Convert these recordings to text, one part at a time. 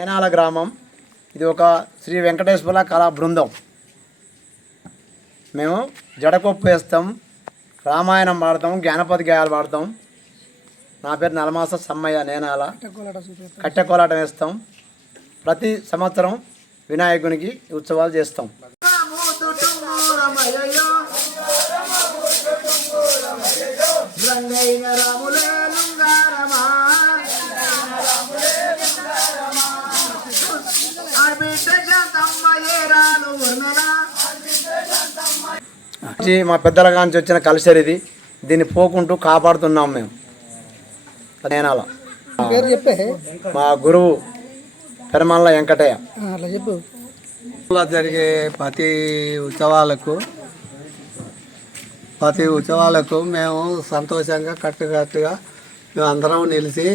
ఏనాల గ్రామం. ఇది ఒక శ్రీ వెంకటేశ్వర కళా బృందం. మేము జడకొప్పు వేస్తాం రామాయణం పాడతాం జ్ఞానపతి గాయాలు పాడతాం నా పేరు నలమాస సమ్మయ్య నేనాల. కట్టె కోలాటం వేస్తాం. ప్రతి సంవత్సరం వినాయకునికి ఉత్సవాలు చేస్తాం. ఇది మా పెద్దల కాంచి వచ్చిన కల్చర్ ఇది. దీన్ని పోకుంటూ కాపాడుతున్నాం మేము. నేనాల. పేరు చెప్పే. మా గురువు పెరమల్ల వెంకటయ్య. జరిగే ప్రతి ఉత్సవాలకు ప్రతి ఉత్సవాలకు మేము సంతోషంగా కట్టుకట్టుగా మేము అందరం నిలిచి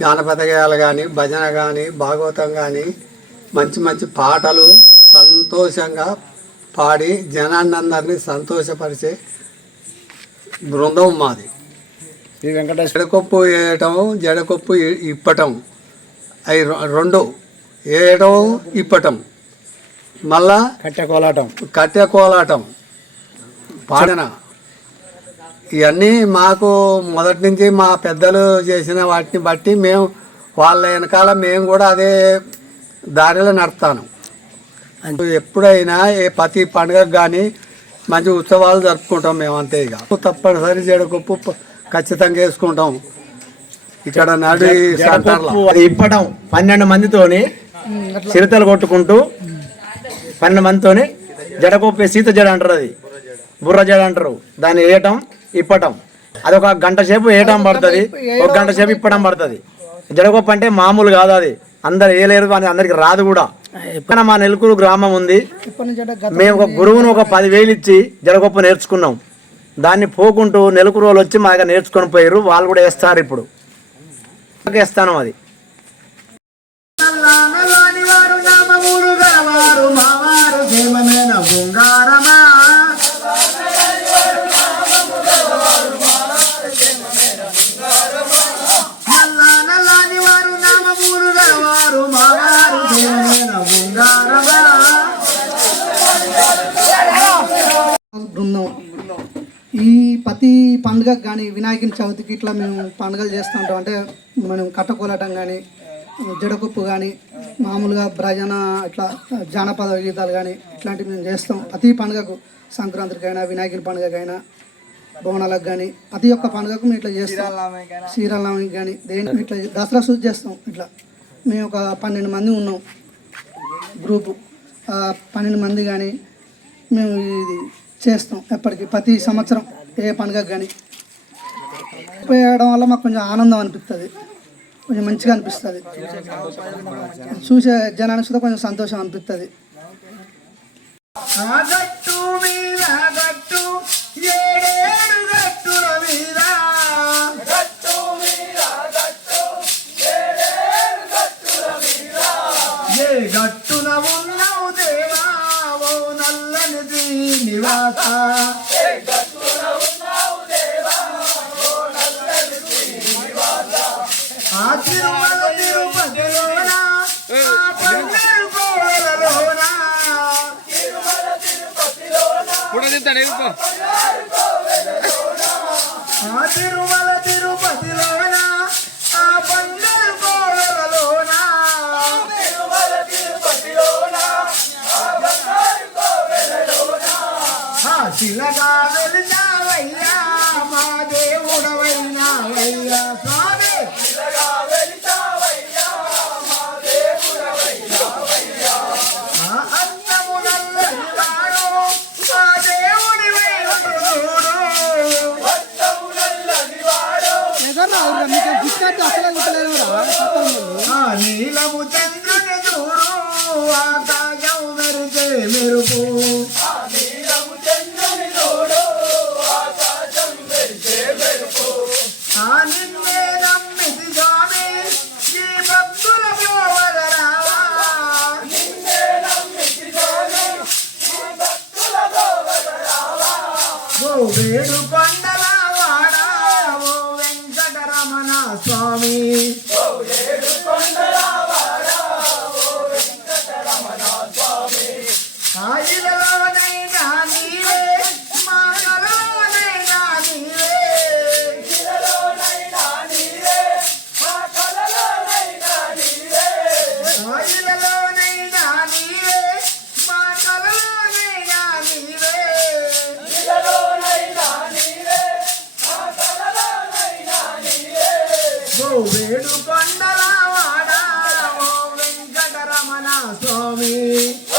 జానపద గేయాలు కానీ భజన కానీ భాగవతం కానీ మంచి మంచి పాటలు సంతోషంగా పాడి జనాన్ని అందరినీ సంతోషపరిచే బృందం మాది. శ్రీ వెంకటేశ్వర జడకొప్పు వేయటం జడకొప్పు ఇప్పటం అవి రెండు. వేయటం ఇప్పటం మళ్ళా కట్టె కోలాటం. కట్టె కోలాటం. పాడన. ఇవన్నీ మాకు మొదటి నుంచి మా పెద్దలు చేసిన వాటిని బట్టి మేము వాళ్ళ వెనకాల మేము కూడా అదే దారిలో నడుస్తాను. ఎప్పుడైనా ఏ ప్రతి పండుగకు కానీ మంచి ఉత్సవాలు జరుపుకుంటాం మేము అంతే ఇక. తప్పనిసరి జడకొప్పు ఖచ్చితంగా వేసుకుంటాం. ఇక్కడ నడి అది ఇప్పటం పన్నెండు మందితోని చిరుతలు కొట్టుకుంటూ పన్నెండు మందితోని జడకొప్పే సీత జడ అంటారు అది. బుర్ర జడ అంటారు. దాన్ని వేయటం ఇప్పటం. అది ఒక గంట సేపు వేయటం పడుతుంది. ఒక గంట సేపు ఇప్పటం పడుతుంది. జడకొప్పు అంటే మామూలు కాదు అది. అందరు వేయలేరు అని అందరికి రాదు కూడా. ఇక్కడ మా నెలకూరు గ్రామం ఉంది. మేము ఒక గురువును ఒక పదివేలు ఇచ్చి జడగొప్ప నేర్చుకున్నాం. దాన్ని పోకుంటూ నెలకూరు వాళ్ళు వచ్చి మా దగ్గర నేర్చుకొని పోయారు. వాళ్ళు కూడా వేస్తారు ఇప్పుడు. వేస్తాను అది. బృందం ఈ ప్రతి పండుగ కానీ వినాయకుని చవితికి ఇట్లా మేము పండుగలు చేస్తూ ఉంటాం. అంటే మనం కట్టకోలటం కానీ జడకుప్పు కానీ మామూలుగా భజన ఇట్లా జానపద గీతాలు కానీ ఇట్లాంటివి మేము చేస్తాం. ప్రతి పండుగకు సంక్రాంతికైనా వినాయకుని పండుగకైనా బోనాలకు కానీ ప్రతి ఒక్క పండుగకు మేము ఇట్లా చేస్తాం. శ్రీరామనవమికి కానీ దేని ఇట్లా దసరా సూచి చేస్తాం ఇట్లా. మేము ఒక పన్నెండు మంది ఉన్నాం గ్రూపు. పన్నెండు మంది కానీ మేము ఇది చేస్తాం ఎప్పటికీ. ప్రతి సంవత్సరం ఏ పండుగ కానీ పోయడం వల్ల మాకు కొంచెం ఆనందం అనిపిస్తుంది కొంచెం మంచిగా అనిపిస్తుంది. చూసే జనానికి కూడా కొంచెం సంతోషం అనిపిస్తుంది ఏడేడు ఆ తిరుమల తిరుపతిలోన ఆ పన్నెరు కోవెలలోన ఆ తిరుమల తిరుపతిలోన ఆ బంగారు కోడలలోన ఆ శిలగా వెలిచావయ్యా మా దేవుడవైనావయ్యా. వేడు కొండల వాడా ఓ వెంకటరమణ స్వామి. Tommy.